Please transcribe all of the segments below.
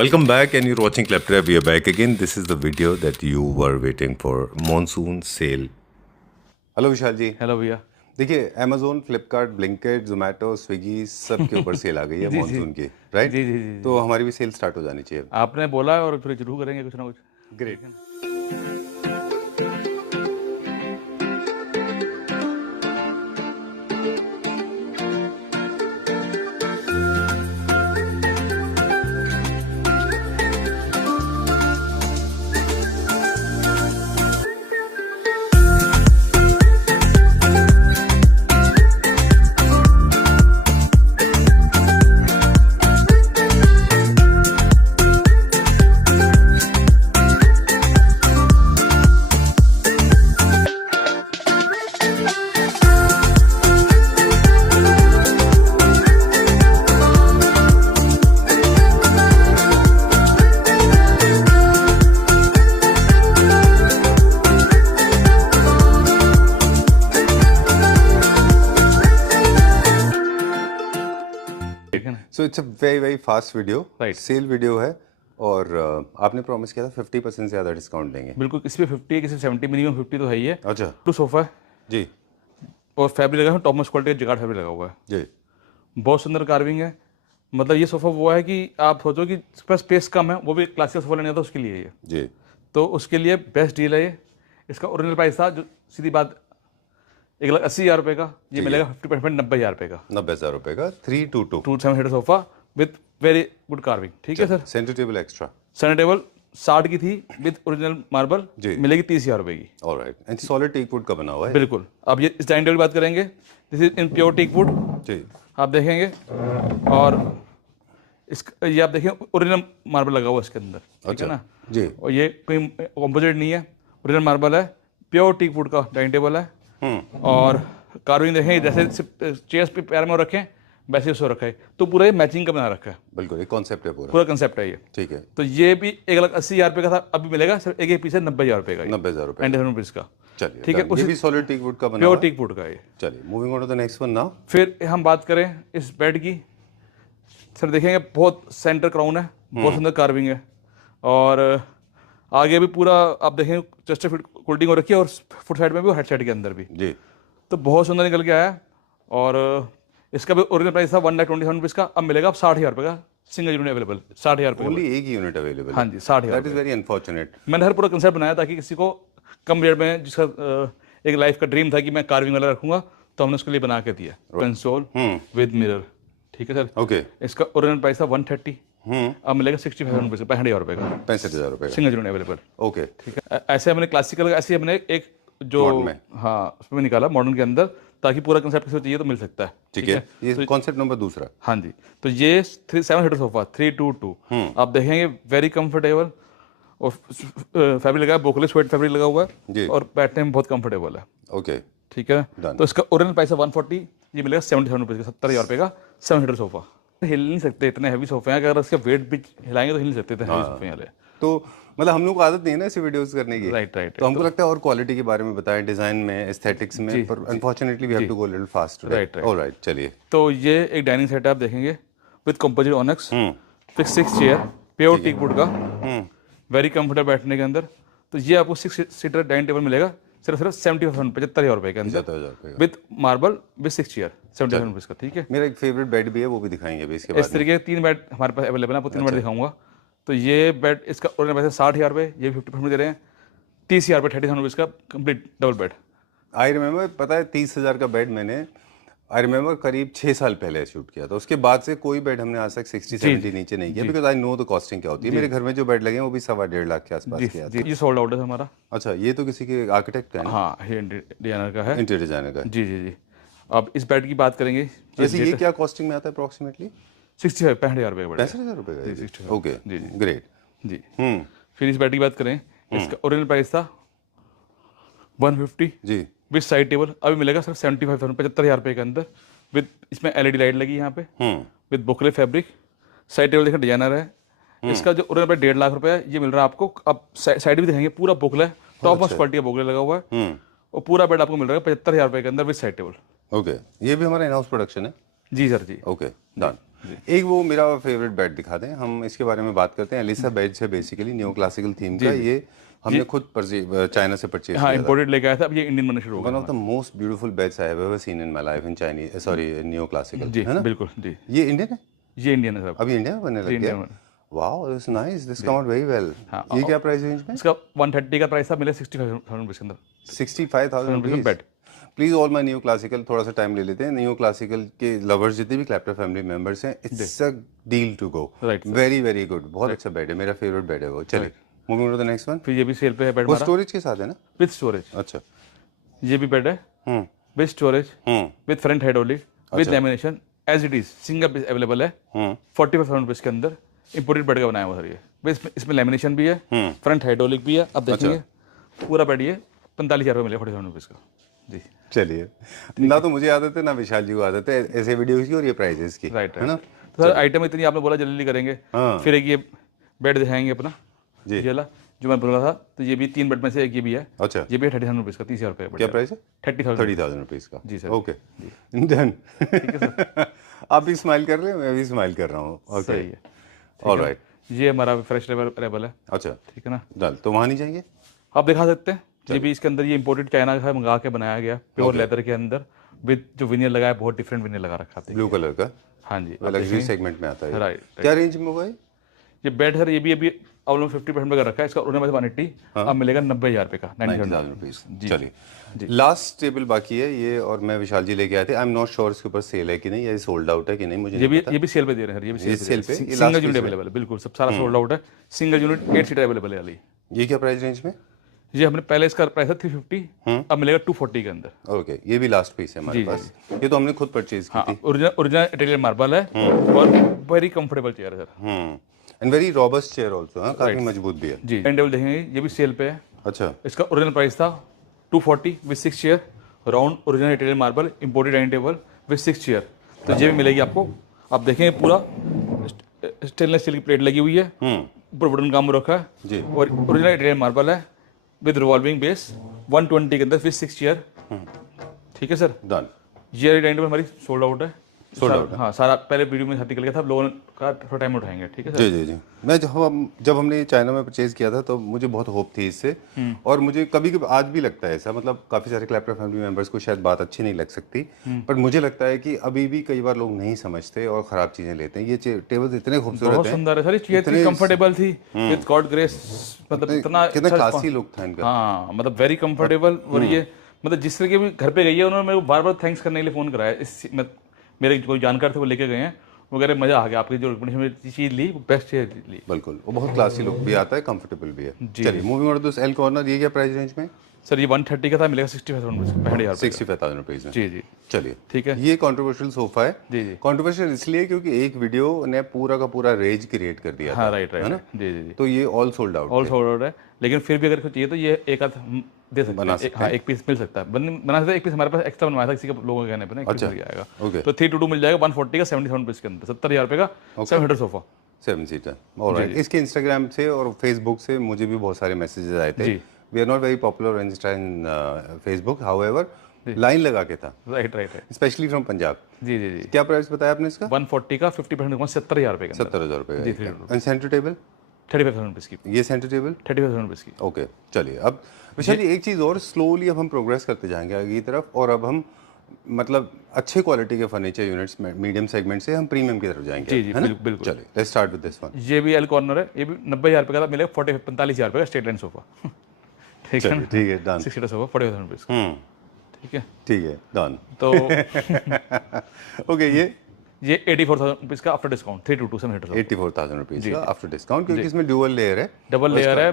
Welcome back and you're watching Kleptrap. We are back again. This is the video that you were waiting for. Monsoon sale. Hello Vishal ji. Hello भैया। देखिए Amazon, Flipkart, Blinkit, Zomato, Swiggy सब के ऊपर cell आ गई है monsoon की, right? जी जी जी। तो हमारी भी सेल स्टार्ट हो जानी चाहिए। आपने बोला है और फिर जरूर करेंगे कुछ ना कुछ। Great. So it's a very fast video, Right. Sale video है और आपने प्रॉमिस किया था 50% से ज़्यादा डिस्काउंट देंगे। बिल्कुल, किसी पे 50 है, किसी पे 70, मिनिमम 50 तो है ही है। अच्छा टू सोफा है जी और फैब्रिक लगा है, टॉप मोस्ट क्वालिटी का जिगार्ड फैब्रिक लगा हुआ है। जी बहुत सुंदर कार्विंग है। मतलब ये सोफा वो है कि आप सोचो कि इस पर स्पेस कम है, वो भी क्लासिकल सोफा लेना था उसके लिए ये, जी। तो उसके लिए बेस्ट डील है ये। इसका ओरिजिनल प्राइस था, जो सीधी बात 1,80,000 रुपये का, ये मिलेगा 50% 90,000 रुपये का। 90,000 रुपये का 322 2 7 seater sofa with very good carving. ठीक है sir. Centre table extra. Centre table 60 की थी विद ओरिजिनल मार्बल, जी। मिलेगी 30,000 रुपये की। Alright and solid teak wood का बना हुआ है। बिल्कुल। अब ये इस डाइनिंग टेबल की बात करेंगे, this is in pure teak wood, जी आप देखेंगे। और ये आप देखें ओरिजिनल मार्बल लगा हुआ है इसके अंदर, ठीक है ना जी। और ये कोई कॉम्पोजिट नहीं है, ओरिजिनल मार्बल है, प्योर टीक वुड का डाइनिंग टेबल है। और कार्विंग देखें, जैसे चेयर्स पे पैर में रखें वैसे उसको रखा है, तो पूरा ये मैचिंग का बना रखा है। बिल्कुल एक कॉन्सेप्ट है पूरा। पूरा कंसेप्ट है ये। ठीक है। तो ये भी 1,80,000 रुपये का था, अभी मिलेगा सिर्फ एक पीस है 90,000 रुपये का। 90,000 रुपये 90,000 रुपीज़ का। चलिए ठीक है, ये भी सॉलिड टीक वुड का बना प्योर हुआ है। टीक वुड का ये। चलिए moving on to the next one now. फिर हम बात करें इस बेड की, सर देखेंगे बहुत सेंटर क्राउन है, बहुत सुंदर कार्विंग है। और आगे भी पूरा आप देखेंगे चेस्ट फिट कोल्डिंग हो रखी है और फुट साइड में भी और हेड साइड के अंदर भी, जी तो बहुत सुंदर निकल के आया। और इसका भी ओरिजिनल प्राइस था 1,27,000 रुपीज़ का, अब मिलेगा 60,000 रुपये का, सिंगल यूनिट अवेलेबल 60,000 रुपये। ओनली एक ही यूनिट अवेलेबल। हाँ जी 60,000। That is very unfortunate. मैंने हर पूरा कंसेप्ट बनाया ताकि किसी को कम रेट में, जिसका एक लाइफ का ड्रीम था कि मैं कार्विंग वाला रखूंगा, तो हमने उसके लिए बना के दिया कंसोल विद मिरर। ठीक है सर। ओके इसका ओरिजिनल प्राइस था 130, अब मिलेगा 65,000 रुपये से, 65,000 रुपये का, 65,000 रुपये का। Single unit available. ओके ठीक है। ऐसे हमने क्लासिकल, ऐसे हमने एक जो Modern में। हाँ उसमें निकाला मॉडर्न के अंदर, ताकि पूरा कंसेप्ट किसी को चाहिए तो मिल सकता है। ठीक है। ये कॉन्सेप्ट नंबर दूसरा। हाँ जी, तो ये 7 सीटर सोफा 322, आप देखेंगे वेरी कंफर्टेबल और फैब्रिक लगा है, बोकले स्वेट फैब्रिक लगा हुआ जी। है और बैठने में बहुत कंफर्टेबल है। ओके ठीक है। Done. तो इसका ओरिजिनल प्राइस है 140, ये मिलेगा 77 रुपये का, 70,000 रुपये का 7 सीटर सोफा। हिल नहीं सकते, इतने हैवी सोफे हैं, अगर इसका वेट भी हिलाएंगे तो हिल नहीं सकते, इतने हैवी सोफे वाले। तो मतलब हम लोग को आदत नहीं है ना ऐसी वीडियोस करने की। Right right. तो हमको लगता है और क्वालिटी के बारे में बताएं, डिजाइन में, एस्थेटिक्स में, पर unfortunately we have to go little fast today. Right, right. Alright चलिए। तो ये एक डाइनिंग सेट आप देखेंगे with composite onyx, fix 6 chair, pure teak wood का, वेरी कंफर्टेबल बैठने के अंदर। तो ये आपको 6 सीटर डाइनिंग टेबल मिलेगा सिर्फ 75,000 रुपये के अंदर 70,000 रुपये का। With marble with 6 chair, 70,000 rupees का। ठीक है। मेरा एक फेवरेट बेड भी है, वो भी दिखाएंगे अभी इसके बाद। इस तरीके के 3 बेड हमारे पास अवेलेबल है, आपको 3 बेड दिखाऊंगा। तो ये बेड, इसका ओरिजिनल प्राइस है 60,000 रुपये, ये 50% दे रहे हैं 30,000 रुपये, 30,000 रुपीज़ का complete double bed. I remember, पता है 30,000 का बेड मैंने आई रिमेंबर करीब 6 साल पहले शूट किया था। उसके बाद से कोई बेड हमने आज तक 60-70 नीचे नहीं किया, because I know the costing क्या होती है। मेरे घर में जो बेड लगे हैं वो भी 1.25 लाख के आसपास किया था। ये सोल्ड आउट है हमारा। अच्छा, ये तो किसी के आर्किटेक्ट का है ना? हाँ, ये डिजाइनर का है, इंटीरियर डिजाइनर का। जी जी जी। अब इस बेड की बात करेंगे, वैसे ये क्या कॉस्टिंग में आता है अप्रोक्सीमेटली? 65,000 रुपये का बेड है। 65,000 रुपये का? 65,000। ओके जी जी ग्रेट। जी। फिर इस बेड की बात करें, इसका ओरिजिनल प्राइस था 150 जी विद साइड टेबल, अभी मिलेगा सिर्फ 75,000, 75,000 रुपये के अंदर, विद इसमें LED लाइट लगी यहाँ पे, with Bokle fabric, side table देखा डिजाइनर है। इसका जो ओरिजिनल प्राइस 1.5 लाख रुपये है, ये मिल रहा है आपको। अब साइड भी दिखाएंगे, पूरा बोकला है, टॉप मोस्ट क्वालिटी का बोकले लगा हुआ है, और पूरा बेड आपको मिल रहा है 75,000 रुपये के अंदर विद साइड टेबल। ओके, ये भी हमारा इन हाउस प्रोडक्शन है? जी सर जी। Okay done. एक वो मेरा फेवरेट बेड दिखा दें, हम इसके बारे में बात करते हैं। एलिसा बेड है बेसिकली न्यू क्लासिकल थीम का, ये हमने खुद चाइना से परचेज हाँ किया था। इंपोर्टेड लेके आया था, अब ये इंडियन बनना शुरू हो वन गया of the most beautiful beds I have ever seen in my life in Chinese, sorry neo classical, जी है ना? बिल्कुल जी। ये इंडियन है? ये इंडियन है सर, अभी इंडिया में बनने लग इंडियन गया। में। Wow that's nice, this come out very well. हाँ, ये क्या प्राइस रेंज में? इसका 130 का प्राइस था, मिले 65,000 रुपये के अंदर। 65,000 rupees bed. Please all my new classical, थोड़ा सा टाइम ले लेते हैं। न्यू क्लासिकल के लवर्स जितने भी क्लैप्टर फैमिली मेंबर्स हैं, it's a deal to go. Right, very very good, बहुत अच्छा बेड है, मेरा फेवरेट बेड है वो। चलिए moving to the next one. फिर ये भी सेल पे है बेड वो हमारा, स्टोरेज के साथ है ना? With storage. अच्छा। ये भी बेड है hmm with storage, with front head hold, with lamination, as it is single piece available है। 45,000 रुपीज के अंदर इंपोर्टेड बेड का बनाया हुआ सर ये। इसमें लेमिनेशन भी है, फ्रंट हाइड्रोलिक भी है। अब देखेंगे पूरा बेड ये 45,000 रुपये मिले 47 रुपीज़ का जी। चलिए, ना तो मुझे आदत है ना विशाल जी को आदत है ऐसे वीडियोस की और ये प्राइजेस की, राइट है ना? तो सर आइटम इतनी आपने बोला जल्दी करेंगे, फिर एक ये बेड दिखाएंगे अपना जी। ये वाला जो मैं बोला था। तो ये भी 3 बेड में से एक ये भी है। अच्छा, ये भी 30,000 रुपीज़ का, 30,000 रुपये क्या प्राइस है? 30,000 30,000 रुपीज का जी सर। Okay done. आप भी स्माइल कर रहे हैं, मैं भी स्माइल कर रहा हूँ। ओके सही है, ऑलराइट। ये हमारा फ्रेश अवेलेबल है। अच्छा ठीक है ना, डन, तो वहाँ नहीं जाएंगे? आप दिखा सकते हैं। ये भी इसके अंदर ये इंपोर्टेड चाइना का मंगा के बनाया गया, प्योर लेदर के अंदर, विद जो विनियर लगा है बहुत डिफरेंट विनियर लगा रखा है। ब्लू कलर का, हाँ जी, लग्जरी सेगमेंट में आता है। राइट। क्या रेंज में होगा ये? ये बेड सर ये भी अभी ऑलमोस्ट 50% का रखा है। इसका ओरिजिनल 180 अब मिलेगा 90,000 रुपये का, 90,000 रुपीज। चलिए लास्ट टेबल बाकी है ये, और मैं विशाल जी लेके आए थे। आई एम नॉट श्योर इसके ऊपर सेल है कि नहीं, या सोल्ड आउट है कि नहीं, मुझे ये भी सेल पे दे रहे हैं सर। ये भी सेल पे सिंगल यूनिट अवेलेबल है, बिल्कुल सब सारा सोल्ड आउट है। सिंगल यूनिट 8 सीटर अवेलेबल है वाली। ये क्या प्राइस रेंज में? ये हमने पहले इसका प्राइस था 350, अब मिलेगा 240 के अंदर। ओके, ये भी लास्ट पीस है हमारे पास। ये तो हमने खुद परचेज की थी। ओरिजिनल इटालियन मार्बल है और वेरी कंफर्टेबल चेयर है sir. And very robust chair also, हां, काफी मजबूत भी है जी। डाइनिंग टेबल देखेंगे, ये भी सेल पे है। अच्छा, इसका ओरिजिनल प्राइस था 240 with 6 chair, round original Italian marble imported dining table with 6 chair. तो ये भी मिलेगी आपको। आप देखेंगे पूरा स्टेनलेस स्टील की प्लेट लगी हुई है, ऊपर वुडन काम रखा है जी। और ओरिजिनल इटालियन मार्बल है विद रिवॉल्विंग बेस 120 के अंदर विद 6 चेयर। ठीक है सर, डन। ये डाइनिंग टेबल हमारी सोल्ड आउट है। सोल्ड आउट, हाँ, सारा पहले वीडियो में निकल गया था, लोगों का थोड़ा टाइम उठाएंगे। ठीक है सर। जी जी जी। मैं जब हमने चाइना में परचेज किया था तो मुझे बहुत होप थी इससे, और मुझे कभी कभी आज भी लगता है ऐसा, मतलब काफ़ी सारे क्लैप्टर फैमिली मेंबर्स को शायद बात अच्छी नहीं लग सकती, पर मुझे लगता है कि अभी भी कई बार लोग नहीं समझते और ख़राब चीज़ें लेते हैं। ये टेबल्स इतने खूबसूरत बहुत हैं, सुंदर है सर, ये चेयर इतनी कंफर्टेबल थी विद गॉड ग्रेस, मतलब इतना कितना क्लासी लुक था इनका। हाँ, मतलब वेरी कंफर्टेबल। और ये मतलब जिस तरह के भी घर पे गई है उन्होंने मेरे को बार बार थैंक्स करने के लिए फ़ोन कराया। मेरे कोई जानकार थे वो लेके गए हैं, वो कह रहे मज़ा आ गया, आपकी जो रिकमेंडेशन चीज़ ली वो बेस्ट चीज़ ली। बिल्कुल, वो बहुत क्लासी लुक भी आता है, कंफर्टेबल भी है। चलिए moving on to this L corner. ये क्या प्राइस रेंज में? सर ये 130 का था, मिलेगा 65,000 65,000 रुपीज में। जी जी। चलिए ठीक है। ये कंट्रोवर्शियल सोफा है। जी जी। कंट्रोवर्शियल इसलिए क्योंकि एक वीडियो ने पूरा का पूरा रेज क्रिएट कर दिया था। हाँ राइट राइट, जी जी जी। तो ये all sold out, all sold out है, लेकिन फिर भी अगर कुछ चाहिए तो ये एक आध दे सकते हैं। हाँ, एक पीस मिल सकता है, बना सकते हैं। एक पीस हमारे पास एक्स्ट्रा बनवाया था किसी के लोगों के कहने पर ना, एक पीस मिल जाएगा। ओके, तो 322 मिल जाएगा 140 का 77 पीस के अंदर, 70,000 रुपये का 7 सीटर सोफा, 7 सीटर। ऑलराइट। इसके इंस्टाग्राम से और फेसबुक से मुझे भी बहुत सारे मैसेजेस आए थे। जी। We are not very popular on insta and Facebook, however line लगा के था, right right right, specially from Punjab. जी जी जी। क्या प्राइस बताया आपने इसका? 140 का 50% 70,000 रुपये का, 70,000 रुपये जी, का। एंड सेंटर टेबल 35,000 रुपीज़ की, ये सेंटर टेबल 35,000 रुपीज़ की। ओके। चलिए अब विशाल जी एक चीज़ और, स्लोली अब हम प्रोग्रेस करते जाएंगे आगे की तरफ, और अब हम मतलब अच्छे क्वालिटी के फर्नीचर यूनिट्स में मीडियम सेगमेंट से हम प्रीमियम की तरफ जाएंगे। जी जी, है ना? बिल्कुल। चलिए let's start with this one. ये भी एल कॉर्नर है, ये भी 90,000 रुपये का था, मिलेगा 45,000 रुपये का स्ट्रेट लाइन सोफा। ठीक है, ठीक है, डन। 6 सीटर सोफा 45,000 रुपीज़ का। ठीक है, ठीक है, डन। तो ओके, ये 84,000 रुपीज़ का after discount, 322 seater sofa, 84,000 rupees का आफ्टर डिस्काउंट, क्योंकि इसमें डुअल लेयर है। डबल लेयर है,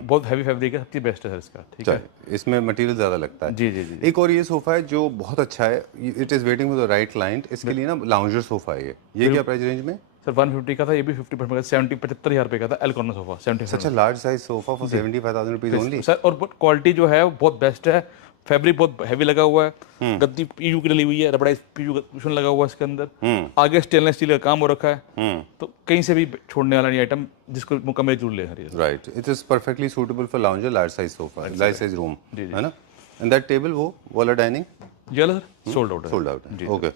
बहुत हैवी फैब्रिक है, सबसे बेस्ट है सर इसका। ठीक है, इसमें मटेरियल ज़्यादा लगता है। जी जी जी। एक और ये सोफा है जो बहुत अच्छा है, it is waiting for the right client. इसके लिए ना लाउंजर सोफा है ये क्या प्राइस रेंज में? सर 150 का था, ये भी 50% का 75,000 रुपये का था, L corner sofa 75। Such a large size sofa for 75,000 rupees only. Sir और क्वालिटी जो है वो बहुत बेस्ट है, फैब्रिक बहुत हैवी लगा हुआ है, गद्दी पीयू की डली हुई है, रबड़ाइज पीयू का कुशन लगा हुआ है इसके अंदर, आगे स्टेनलेस स्टील का काम हो रखा है, तो कहीं से भी छोड़ने वाला नहीं आइटम, जिसको मुकम्मल जरूर ले हर। Right, it is perfectly suitable for lounger, large size sofa, large size room, है ना? एंड दैट टेबल वो वाला डाइनिंग ये वाला सर सोल्ड आउट है। सोल्ड आउट है। ओके,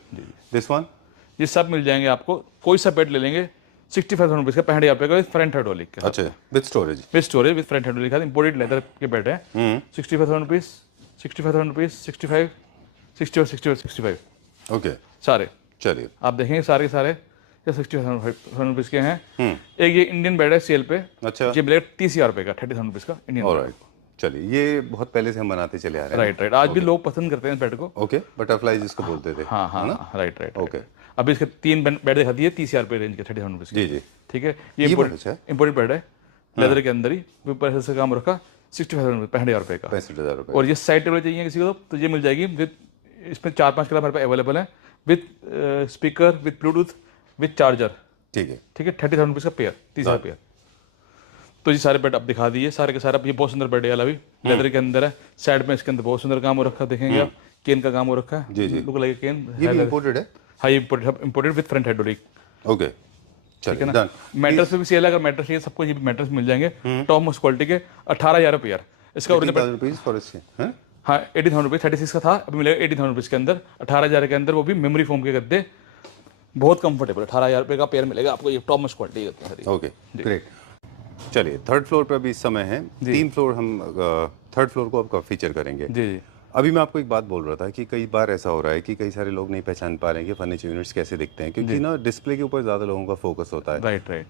दिस वन ये सब मिल जाएंगे आपको। कोई सा बेड ले लेंगे 65,000 रुपीज़ का, 65,000 रुपये का विद फ्रंट हाइड्रोलिक का, अच्छा, with storage with front hydraulic का इंपोर्टेड लेदर के बेड है। 65,000 रुपीज़, 65,000 रुपीज़, 65, 65, 65, 65 ओके, सारे। चलिए। आप देखेंगे सारे सारे ये 65,000 रुपीज़ के हैं। एक ये इंडियन बेड है सेल पे, अच्छा, ये मिलेगा 30,000 रुपये का, 30,000 रुपीज़ का इंडियन। ऑलराइट, चलिए, ये बहुत पहले से हम बनाते चले आ रहे हैं। राइट, आज भी लोग पसंद करते हैं इस बेड को। ओके, बटरफ्लाई जिसको बोलते थे। हाँ, राइट। ओके, अभी इसके 3 बेड दिखा दिए 30,000 रुपये रेंज के, 30,000 रुपीज़ जी जी, ठीक है। ये बहुत अच्छा है। इंपोर्टेड बेड है, लेदर के अंदर ही, ऊपर से काम रखा, 65,000 रुपये, 65,000 रुपये का। 65,000 रुपये। और ये साइड टेबल चाहिए किसी को तो ये मिल जाएगी विद, इसमें 4-5 कलर हमारे पास अवेलेबल है, with speaker, with Bluetooth, with charger, ठीक है। 30,000 रुपीज़ का पेयर, 30,000 पेयर। तो ये सारे बेड आप दिखा दिए, सारे के सारे। ये बहुत सुंदर बेड है वाला भी, लेदर के अंदर है, साइड में इसके अंदर बहुत सुंदर काम हो रखा है, देखेंगे आप, केन का काम हो रखा है, जी जी, लुक लाइक केन। ये भी इंपोर्टेड है। हाँ, ये imported with front hydraulic. Okay, चलिए, डन। मैट्रेस पे भी सेल है, अगर मैट्रेस चाहिए सबको, ये भी मैट्रेस मिल जाएंगे टॉप मोस्ट क्वालिटी के, 18,000 रुपये यार इसका ओरिजिनल। 18,000 रुपीज़ फॉर इसके, हैं? हाँ, 18,000 रुपये, 36 का था, अभी मिलेगा 18,000 रुपीज़ के अंदर, 18,000 के अंदर, वो भी मेमोरी फोम के गद्दे, बहुत कंफर्टेबल। 18,000 रुपये का पेयर मिलेगा आपको, ये टॉप मोस्ट क्वालिटी के गद्दे। Okay, great. चलिए, थर्ड फ्लोर पे अभी इस समय है, 3 फ्लोर हम थर्ड फ्लोर को आपका फीचर करेंगे। जी जी। अभी मैं आपको एक बात बोल रहा था कि कई बार ऐसा हो रहा है कि कई सारे लोग नहीं पहचान पा रहे हैं कि फर्नीचर यूनिट्स कैसे दिखते हैं, क्योंकि ना डिस्प्ले के ऊपर ज़्यादा लोगों का फोकस होता है। Right.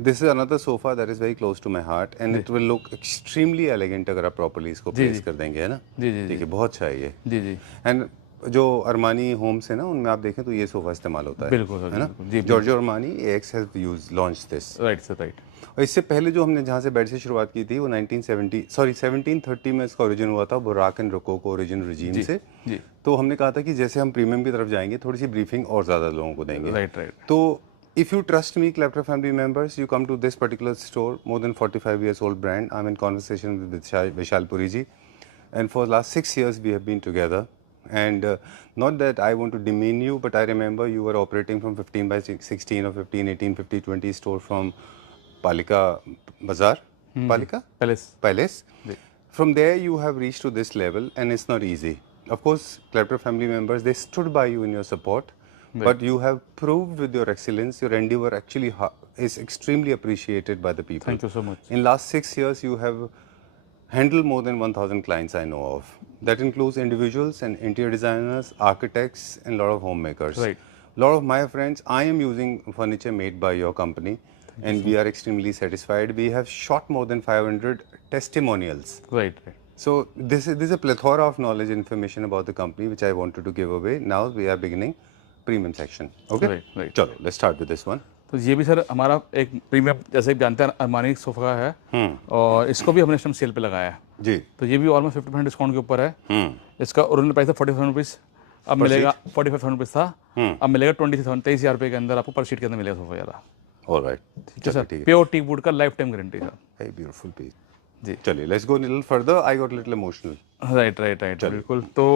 This is another sofa that is very close to my heart and it will look extremely elegant अगर आप प्रॉपर्ली इसको प्लेस कर देंगे, है ना। जी जी देखिए, बहुत अच्छा है ये। जी जी। एंड जो अरमानी होम्स है ना, उनमें आप देखें तो ये सोफा इस्तेमाल होता है, बिल्कुल है ना। जी, Giorgio Armani X has used launch this. Right sir, right. और इससे पहले जो हमने जहाँ से बेड से शुरुआत की थी वो 1730 में इसका ओरिजिन हुआ था, बुराक एंड रोकोको ओरिजिन रिजीम से। जी। तो हमने कहा था कि जैसे हम प्रीमियम की तरफ जाएंगे, थोड़ी सी ब्रीफिंग और ज़्यादा लोगों को देंगे। राइट। तो if you trust me, Clapter family members, you come to this particular store, more than 45 years old brand. I'm in conversation with Vishal Puri ji, and for the last 6 years we have been together. And not that I want to demean you, but I remember you were operating from 15 by 16 or 15, 18, 50, 20 store from Palika Bazaar, Palika Palace. From there you have reached to this level, and it's not easy. Of course, Clapter family members, they stood by you in your support. But you have proved with your excellence, your endeavor actually is extremely appreciated by the people. Thank you so much. In last 6 years, you have handled more than 1,000 clients I know of. That includes individuals and interior designers, architects, and a lot of homemakers. Right. A lot of my friends, I am using furniture made by your company, and we are extremely satisfied. We have shot more than 500 testimonials. Right. So this is a plethora of knowledge, information about the company, which I wanted to give away. Now we are beginning premium section. Okay, right. चलो, let's start with this one. तो ये भी sir हमारा एक premium, जैसे कि जानते हैं, अरमानी सोफा है, और इसको भी हमने इस टाइम सेल पे लगाया है जी। तो ये भी ऑलमोस्ट 50% डिस्काउंट के ऊपर है। इसका ओरिजिनल प्राइस था 40,000 रुपीज़, अब मिलेगा 45,000 रुपीज़ था, अब मिलेगा 23,000 रुपये के अंदर आपको पर शीट के अंदर मिलेगा सोफा ज़्यादा। ऑलराइट, ठीक है सर, प्योर टीक वुड का lifetime guarantee sir. Very beautiful piece जी। चलिए, let's go little further, I got little emotional. Right, बिल्कुल। तो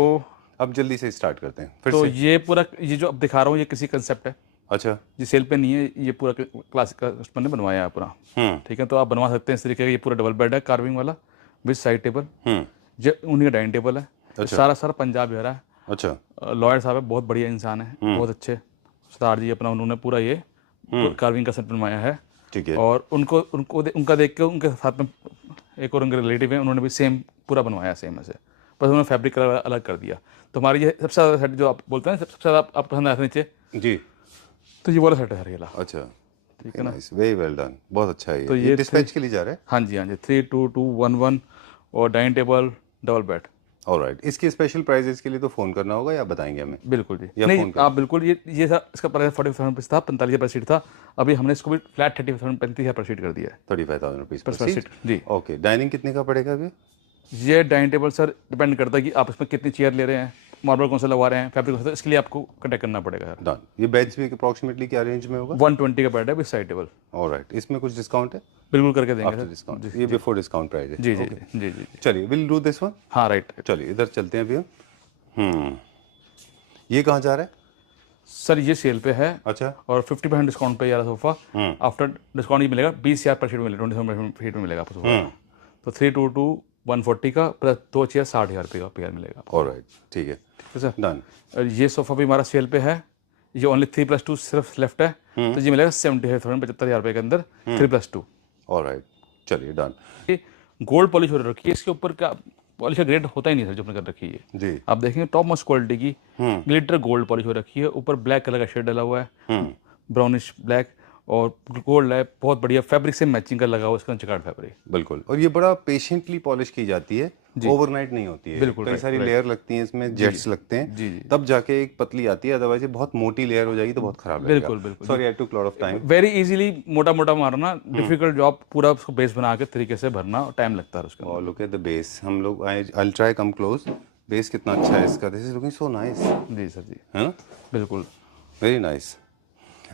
अब जल्दी से स्टार्ट करते हैं फिर तो से। ये पूरा, ये जो अब दिखा रहा हूँ, ये किसी कंसेप्ट है, अच्छा, ये सेल पे नहीं है, ये पूरा क्लासिक कस्टमर ने बनवाया है पूरा। ठीक है, तो आप बनवा सकते हैं इस तरीके का। ये पूरा डबल बेड है, कार्विंग वाला, विद साइड टेबल, ये उन्हीं का डाइनिंग टेबल है। सारा पंजाब बिहार है। अच्छा, लॉयर साहब है, बहुत बढ़िया इंसान है, बहुत अच्छे सरदार जी अपना, उन्होंने पूरा ये कार्विंग का सेट बनवाया है। ठीक है। और उनका देख के, उनके साथ में एक और उनके रिलेटिव है, उन्होंने भी सेम पूरा बनवाया, सेम ऐसे, बस उन्होंने फैब्रिक कलर अलग कर दिया। तो हमारी ये सबसे ज़्यादा सेट जो आप बोलते हैं, सबसे ज़्यादा आप पसंद आया नीचे जी, तो ये वाला सेट है ये। अच्छा, ठीक है ना, वेरी वेल डन, बहुत अच्छा है। तो ये डिस्पैच के लिए जा रहा है। हाँ जी 32211 और dining table, double bed. Alright, इसके स्पेशल प्राइजेस के लिए तो फोन करना होगा या बताएंगे हमें? बिल्कुल जी, नहीं आप बिल्कुल, ये सर इसका प्राइस 45,000 रुपीज़ था, 45,000 पर सीट था, अभी हमने इसको भी फ्लैट 35,000 पर सीट कर दिया है। 35,000 रुपीज़ पर सीट जी। ओके, डाइनिंग कितने का पड़ेगा अभी? ये डाइनिंग टेबल सर डिपेंड करता है कि आप इसमें कितनी चेयर ले रहे हैं, मार्बल कौन सा लगवा रहे हैं, फैब्रिक कौन सा, इसके लिए आपको कॉन्टैक्ट करना पड़ेगा सर। डन। ये बेड्स भी अप्रॉक्सीमेटली क्या रेंज में होगा? 120 का बेड है विद साइड टेबल। ऑलराइट, इसमें कुछ डिस्काउंट है? बिल्कुल करके देंगे आफ्टर सर। डिस्काउंट, ये बिफोर डिस्काउंट प्राइस है। जी जी जी। चलिए, विल डू दिस वन। हाँ राइट। चलिए, इधर चलते हैं अभी हम। ये कहाँ जा रहा है सर? ये सेल पे है। अच्छा, और 50% डिस्काउंट पे यार सोफा, आफ्टर डिस्काउंट ये मिलेगा 20,000 पर शीट में मिलेगा, 27 फीट में मिलेगा आपको सोफा। तो 322 140 का प्लस 2 चेयर 60,000 रुपये का पेयर मिलेगा। ऑलराइट, ठीक है सर डन। ये सोफ़ा भी हमारा सेल पे है, ये ओनली 3+2 सिर्फ लेफ्ट है, तो ये मिलेगा 75,000 75,000 रुपये के अंदर 3+2। ऑलराइट, चलिए डन। ये गोल्ड पॉलिश हो रखी है, इसके ऊपर का पॉलिश का ग्रेड होता ही नहीं सर जो अपने कर रखी है। जी, आप देखेंगे टॉप मोस्ट क्वालिटी की ग्लिटर गोल्ड पॉलिश हो रखी है, ऊपर ब्लैक कलर का शेड डला हुआ है, ब्राउनिश ब्लैक और गोल्ड है, बहुत बढ़िया फैब्रिक से मैचिंग का लगा हुआ इसका चिकार्ड फैब्रिक। बिल्कुल। और ये बड़ा पेशेंटली पॉलिश की जाती है, ओवरनाइट नहीं होती है। बिल्कुल, कई सारी लेयर लगती हैं इसमें, जेट्स लगते हैं, जी। तब जाके एक पतली आती है, अदरवाइज ये बहुत मोटी लेयर हो जाएगी तो बहुत खराब लगेगा। बिल्कुल। Sorry, I took lot of time. Very easily मोटा मोटा मारना, डिफिकल्ट जॉब, पूरा उसको बेस बना के तरीके से भरना, टाइम लगता है उसका। और लुक एट द बेस। हम लोग I try come close. Base कितना अच्छा है इसका, this is looking so nice. जी सर जी, है ना, बिल्कुल। Very nice.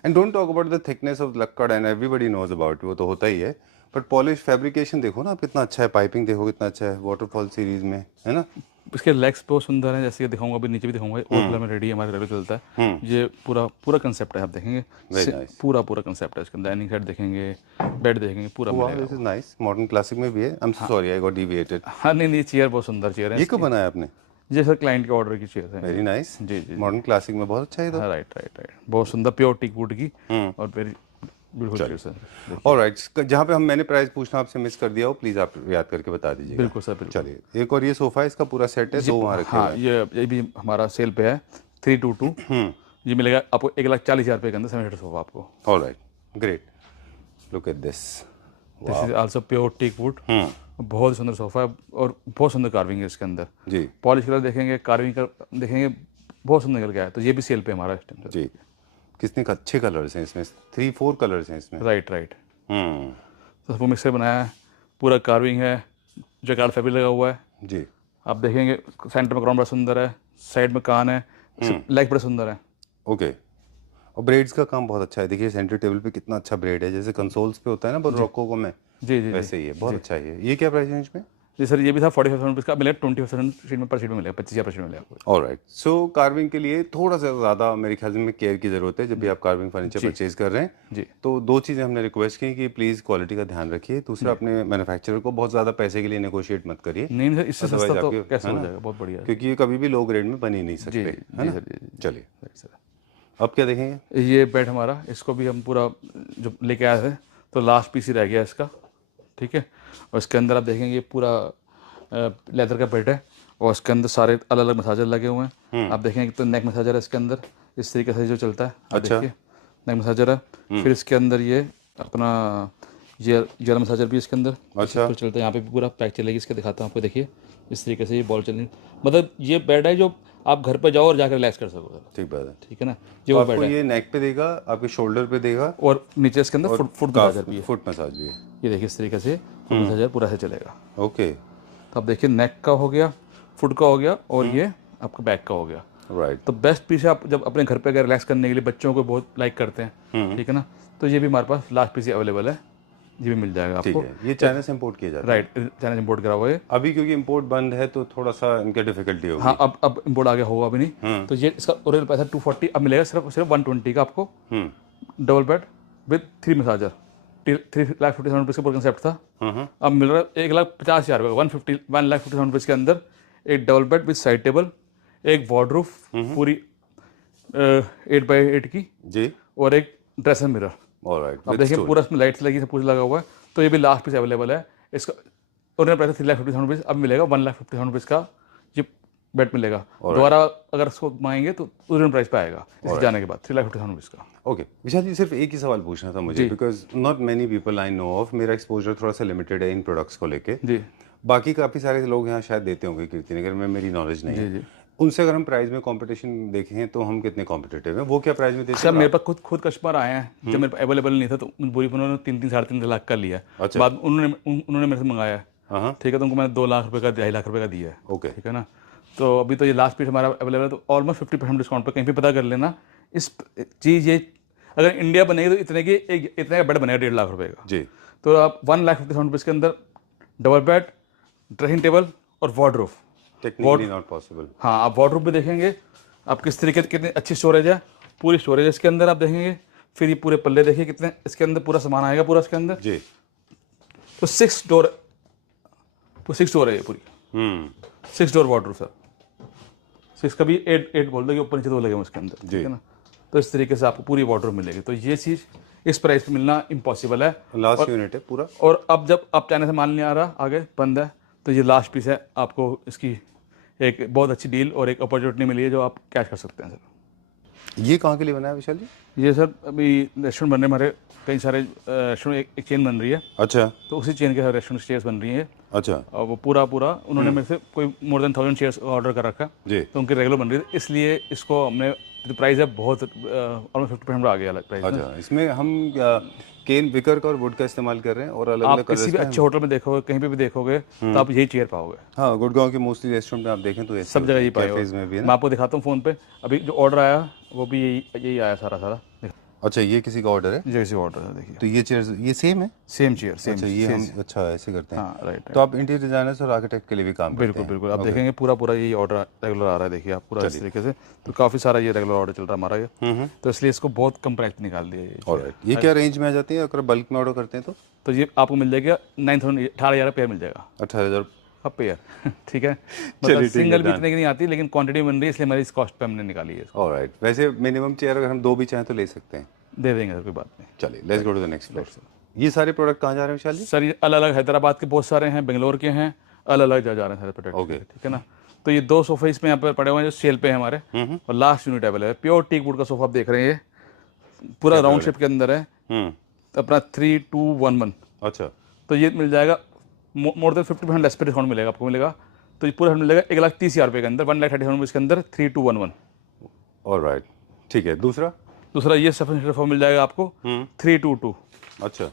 And don't talk about the thickness of लक्कड़, एंड एवरीबडी नोज अबाउट, वो तो होता ही है, बट पॉलिश फैब्रिकेशन देखो ना आप कितना अच्छा है, पाइपिंग देखो कितना अच्छा है वाटरफॉल सीरीज में, है ना। इसके लेग्स बहुत सुंदर हैं, जैसे कि दिखाऊंगा, अभी नीचे भी दिखाऊंगा, और कलर में रेडी हमारे रेडी चलता है। ये पूरा कंसेप्ट है, आप देखेंगे पूरा कंसेप्ट है इसके अंदर। डाइनिंग सेट देखेंगे, बेड देखेंगे, पूरा मिलेगा। This is nice. Modern classic में भी है। I am sorry I got deviated. हाँ नहीं, चेयर बहुत सुंदर चेयर है। ये कब बनाया आपने? जी सर, क्लाइंट के ऑर्डर की चेयर है। Very nice. जी। मॉडर्न क्लासिक में बहुत अच्छा है तो। हाँ, राइट, बहुत सुंदर प्योर टीक वुड की और वेरी बिल्कुल सर। ऑलराइट, जहाँ पे मैंने प्राइस पूछना आपसे मिस कर दिया हो, प्लीज आप याद करके बता दीजिएगा। बिल्कुल सर, बिल्कुल। चलिए, एक और ये सोफा है, इसका पूरा सेट है, 2 वहाँ रखे हाँ, ये भी हमारा सेल पे है, 322। ये मिलेगा आपको 1,40,000 रुपये के अंदर 7 सीटर सोफा आपको। Alright, great, look at this is also pure teak wood. बहुत सुंदर सोफा है और बहुत सुंदर कार्विंग है इसके अंदर। जी, पॉलिश कलर देखेंगे, कार्विंग कर देखेंगे, बहुत सुंदर निकल गया है। तो ये भी सेल पे हमारा इस टाइम। जी, कितने अच्छे कलर्स हैं इसमें, 3-4 कलर्स हैं इसमें। राइट। तो सबको मिक्सर बनाया है, पूरा कार्विंग है, जैकार्ड फैब्रिक लगा हुआ है। जी, आप देखेंगे सेंटर में ग्राउंड बड़ा सुंदर है, साइड में कान है, लेग बड़ा सुंदर है। ओके। और ब्रेड्स का काम बहुत अच्छा है, देखिए सेंटर टेबल पे कितना अच्छा ब्रेड है, जैसे कंसोल्स पे होता है ना बोरोको में, जी वैसे ही है, बहुत अच्छा है ये क्या प्राइस रेंज में? जी सर, ये भी था 45,000 रुपये का, मिलेगा 20,000 शीट में, पर शीट में मिलेगा 25,000 पर शीट में मिलेगा आपको। ऑलराइट, सो कार्विंग के लिए थोड़ा सा ज़्यादा मेरे ख्याल में केयर की ज़रूरत है जब भी आप कार्विंग फर्नीचर परचेज कर रहे हैं। जी। तो 2 चीज़ें हमने रिक्वेस्ट की कि प्लीज़ क्वालिटी का ध्यान रखिए, दूसरा अपने मैन्युफैक्चरर को बहुत ज़्यादा पैसे के लिए नेगोशिएट मत करिए। नहीं सर, इससे Otherwise सस्ता तो आपके- कैसे है हो ना? जाएगा, बहुत बढ़िया है। क्योंकि ये कभी भी लो ग्रेड में बन ही नहीं सकते, है ना? चलिए, सर, अब क्या देखेंगे? ये बेड हमारा, इसको भी हम पूरा जो लेके आए थे, तो लास्ट पीस ही रह गया इसका, ठीक है। और इसके अंदर आप देखेंगे पूरा लेदर का बेड है, और इसके अंदर सारे अलग अलग मसाजर लगे हुए हैं। आप देखेंगे तो नेक मसाजर है इसके अंदर, इस तरीके से जो चलता है। अच्छा। देखिए नेक मसाजर है, फिर इसके अंदर ये अपना जेल मसाजर भी इसके अंदर अच्छा। तो चलता है। यहाँ पे भी पूरा पैक चलेगी, इसके दिखाता हूँ आपको। देखिए इस तरीके से ये बॉल चलनी, मतलब ये बेड है जो आप घर पर जाओ और जाकर रिलैक्स कर सको। ठीक बात है। ठीक है ना, तो ये वो आपको बेड है। ये नेक पे देगा, आपके शोल्डर पे देगा, और नीचे इसके अंदर फुट मसाजर भी है। फुट मसाज भी है। ये देखिए इस तरीके से फुट मसाजर पूरा से चलेगा। ओके, तो आप देखिए नेक का हो गया, फुट का हो गया, और ये आपका बैक का हो गया। राइट। तो बेस्ट पीस है आप जब अपने घर पे अगर रिलैक्स करने के लिए, बच्चों को बहुत लाइक करते हैं, ठीक है ना, तो ये भी हमारे पास लास्ट पीस अवेलेबल है, ये भी मिल जाएगा ठीक आपको। है, ये चाइना से इंपोर्ट किया जाता है। राइट, चाइना से इंपोर्ट करा हुआ है। अभी क्योंकि इंपोर्ट बंद है तो थोड़ा सा इनका डिफिकल्टी होगी। हाँ, अब इंपोर्ट आ गया होगा, अभी नहीं। तो ये इसका ओरिजिनल पैसा 240, अब मिलेगा सिर्फ 120 का आपको, डबल बेड विद 3 मसाजर। 3,50,000 रुपये का पूरा कंसेप्ट था, अब मिल रहा है 1,50,000 रुपये, 1,50,000 रुपये के अंदर एक double bed with side table, एक वार्डरूफ पूरी 8x8 की जी, और एक ड्रेसर मिरर। ऑलराइट। अब देखिए पूरा इसमें लाइट्स लगी, सब कुछ लगा हुआ है। तो ये भी लास्ट पीस अवेलेबल है। इसका ओरिजिनल प्राइस 3,50,000 रुपये, अब मिलेगा 1,50,000 रुपये का ये बेड मिलेगा। दोबारा अगर इसको मांगेंगे तो ओरिजिनल प्राइस पे आएगा इसके जाने के बाद 3,50,000 रुपये का। ओके विशाल जी, सिर्फ एक ही सवाल पूछना था मुझे, because not many people I know of, मेरा एक्सपोजर थोड़ा सा लिमिटेड है इन प्रोडक्ट्स को लेके। जी, बाकी काफ़ी सारे लोग यहाँ शायद देते होंगे कीर्तिनगर में, मेरी नॉलेज नहीं है। उनसे अगर हम प्राइस में कंपटीशन देखें तो हम कितने कॉम्पिटिटिव हैं, वो क्या प्राइस में देते सर मेरे पास खुद कस्टमर आए हैं, जब मेरे पास अवेलेबल नहीं था तो बोरी उन्होंने 3-3 साढ़े 3 लाख का लिया। अच्छा। बाद उन्होंने मेरे से मंगाया, हाँ, ठीक है, तो उनको मैंने 2 लाख रुपये का 2.5 लाख रुपये का दिया है। ओके, ठीक है ना। तो अभी तो ये लास्ट पीस हमारा अवेलेबल है, तो ऑलमोस्ट 50% डिस्काउंट पर कहीं भी पता कर लेना। इस चीज़ ये अगर इंडिया बनेगी तो इतने का बेड बनेगा 1.5 लाख रुपये का। जी, तो आप 1,50,000 रुपये के अंदर डबल बेड, ड्रेसिंग टेबल और वार्डरोब। Technically not possible. हाँ, आप वार्डरोब भी देखेंगे आप किस तरीके से, कितनी अच्छी स्टोरेज है, पूरी स्टोरेज इसके अंदर आप देखेंगे। फिर ये पूरे पल्ले देखिए कितने इसके अंदर पूरा सामान आएगा पूरा इसके अंदर। जी, तो 6 डोर है ये पूरी, 6 डोर वार्डरोब सर। 6 का भी 8 बोल दो, ऊपर नीचे 2 लगे हुए इसके अंदर, ठीक है ना। तो इस तरीके से आपको पूरी वार्डरोब मिलेगी। तो ये चीज़ इस प्राइस पे मिलना इम्पॉसिबल है। लास्ट यूनिट है पूरा। और अब जब आप चाइना से माल नहीं आ रहा, आगे बंद है, तो ये लास्ट पीस है, आपको इसकी एक बहुत अच्छी डील और एक अपॉर्चुनिटी मिली है जो आप कैश कर सकते हैं सर। ये कहाँ के लिए बना है विशाल जी? ये सर अभी रेस्टोरेंट बनने हमारे कई सारे रेस्टोरेंट, एक चेन बन रही है, अच्छा तो उसी चेन के रेस्टोरेंट चेयर्स बन रही हैं। अच्छा और वो पूरा उन्होंने मेरे से कोई मोर देन 1000 चेयर्स ऑर्डर कर रखा है, जी। तो उनकी रेगुलर बन रही है, इसलिए इसको हमने जो प्राइस है बहुत ऑलमोस्ट 50% आ गया अलग प्राइस। अच्छा, इसमें हम केन विकर का और वुड का इस्तेमाल कर रहे हैं और अलग आप अलग किसी भी अच्छे होटल में देखोगे, कहीं पे भी देखोगे, तो आप यही चेयर पाओगे। हाँ, गुड़गांव के मोस्टली रेस्टोरेंट में आप देखें तो ऐसे सब जगह यही कैफेज पाएगा। में भी है मैं ना। आपको दिखाता हूँ फ़ोन पे, अभी जो ऑर्डर आया वो भी यही आया सारा। अच्छा, ये किसी का ऑर्डर है? जैसे ऑर्डर है, देखिए तो ये चेयर्स ये सेम है? Same chair, same. अच्छा, ये हम अच्छा ऐसे करते हैं। हाँ, राइट। तो आप इंटीरियर डिजाइनर्स और आर्किटेक्ट के लिए भी काम करते बिल्कुल हैं? बिल्कुल, आप देखेंगे पूरा यही ऑर्डर रेगुलर आ रहा है, देखिए आप पूरा इस तरीके से। तो काफ़ी सारा ये रेगुलर ऑर्डर चल रहा है हमारा ये, तो इसलिए इसको बहुत कम प्राइस पे निकाल दिया ये। ऑलराइट, ये क्या रेंज में आ जाती है अगर बल्क में ऑर्डर करते हैं तो ये आपको मिल जाएगा 18,000 पेयर मिल जाएगा। 18,000? अब पेयर ठीक है, मतलब सिंगल भी इतने की नहीं आती, लेकिन क्वांटिटी बन रही है, इसलिए हमारी इस कॉस्ट पे हमने निकाली है। ऑलराइट, वैसे मिनिमम चेयर अगर हम 2 भी चाहें तो ले सकते हैं? दे देंगे सर, कोई बात नहीं। चलिए, let's go to the next floor. ये सारे प्रोडक्ट कहाँ जा रहे हैं विशाल जी? सर ये अलग अलग हैदराबाद के बहुत सारे हैं, बेंगलोर के हैं, अलग अलग जा रहे हैं सारे प्रोडक्ट। ओके। ठीक है ना। तो ये 2 सोफे इसमें यहाँ पर पड़े हुए हैं जो सेल पे हैं हमारे, और लास्ट यूनिट अवेलेबल है। प्योर टीक वुड का सोफा आप देख रहे हैं, ये पूरा राउंड शेप के अंदर है, अपना 3211। अच्छा, तो ये मिल जाएगा मोर देन 50% लेस पे डिस्काउंट मिलेगा आपको, मिलेगा। तो ये पूरा मिल जाएगा 1,30,000 रुपये के अंदर, 1,30,000 इसके अंदर 3211। ऑलराइट, ठीक है। दूसरा ये 7 सीटर मिल जाएगा आपको 322। अच्छा,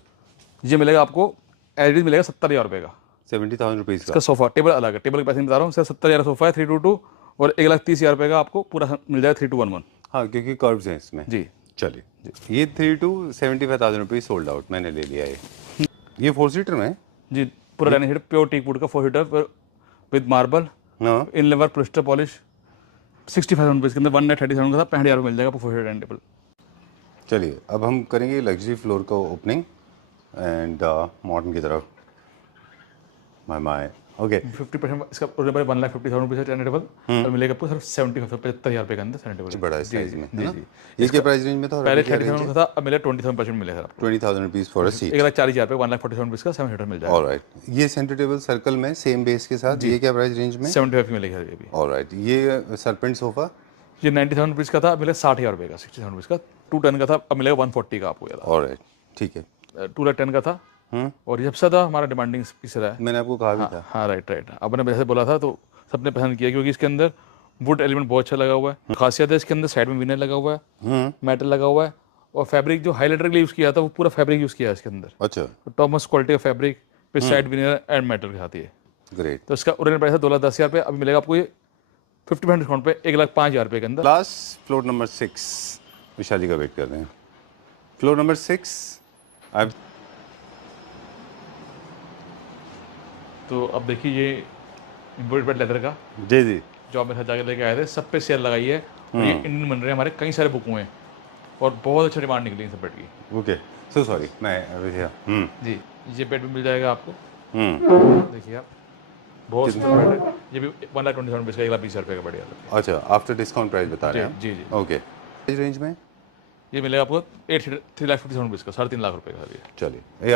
ये मिलेगा आपको एवरेज मिलेगा 70,000 रुपये का। 70,000 रुपीज़ इसका सोफा टेबल अलग है, टेबल के पैसे नहीं बता रहा हूँ सर। 70,000 सोफा है 322, और 1,30,000 रुपये का आपको पूरा मिल जाएगा 3211। हाँ, क्योंकि कर्व्स हैं इसमें। जी। चलिए, ये 75,000 रुपीज़ सोल्ड आउट, मैंने ले लिया ये 4 सीटर में जी, पूरा dining set pure teak wood का 4 सीटर विद मार्बल, हाँ। इन लेवर प्लिस्टर पॉलिश, 65,000 रुपीज़ के अंदर 1,30,000 का था, 65,000 मिल जाएगा आपको 4 सीटर डाइनिंग टेबल। चलिए, अब हम करेंगे लग्जरी फ्लोर का ओपनिंग एंड मॉडर्न की तरफ। My okay. 50% इसका 1,50,000 रुपये है डाइनिंग टेबल, और मिलेगा आपको सिर्फ 75,000 रुपये के अंदर डाइनिंग टेबल। बड़ा है साइज में, है ना? जी। ये क्या प्राइस रेंज में था? पहले 30,000 का था, अब मिलेगा 27% मिलेगा सर आपको। 20,000 रुपीज़ फॉर अ सीट। 1,40,000 रुपये, 1,47,000 रुपीज़ का 7 सीटर मिल जाएगा। ऑलराइट, ये सेंटर टेबल सर्कल में सेम बेस के साथ, ये क्या प्राइस रेंज में? 75 की मिलेगा सर ये भी। ऑलराइट, ये सर्पेंट सोफा ये 90,000 रुपीज़ का था, अब मिलेगा 60,000 रुपये का, 60,000 रुपीज़ का। 210 का था, अब मिलेगा 140 का आपको। ऑलराइट, ठीक है। 210 का था, और ये सबसे ज़्यादा हमारा डिमांडिंग पीस रहा है। मैंने आपको कहा भी था। हाँ राइट। आपने जैसे बोला था तो सबने पसंद किया, क्योंकि इसके अंदर वुड एलिमेंट बहुत अच्छा लगा हुआ है। खासियत है इसके अंदर साइड में विनर लगा हुआ है, मेटल लगा हुआ है, और फैब्रिक जो हाईलाइटर के लिए यूज़ किया था वो पूरा फैब्रिक यूज़ किया है इसके अंदर। अच्छा, टॉप मोस्ट क्वालिटी का फैब्रिक, फिर साइड विनर एंड मेटल के साथ। ये ग्रेट। तो इसका ओरिजिनल प्राइस है 2,10,000 रुपये, अभी मिलेगा आपको ये 50% डिस्काउंट पे 1,05,000 रुपये के अंदर। लास्ट फ्लोर नंबर 6, विशाल जी का वेट कर रहे हैं। फ्लोर नंबर 6 आप। तो अब देखिए ये इम्पोर्टेड बेड लेदर का जी जी, जो आप मेरे साथ जाकर लेके आए थे, सब पे सेल लगाई है, और ये इंडियन बन रहे हैं हमारे, कई सारे बुक हुए हैं, और बहुत अच्छा डिमांड निकली इन सब बेड की। ओके, सो सॉरी, मैं जी, ये बेड भी मिल जाएगा आपको। देखिए आप, बहुत सुंदर बेड है। ये भी 1,20,000 रुपये का, 1,20,000 रुपये का बढ़िया। अच्छा, आफ्टर डिस्काउंट प्राइस बता रहे हैं? जी जी। ओके, इस रेंज में ये मिलेगा आपको 3,50,000 रुपये का, 3.5 लाख रुपये का। ये चलिए, ये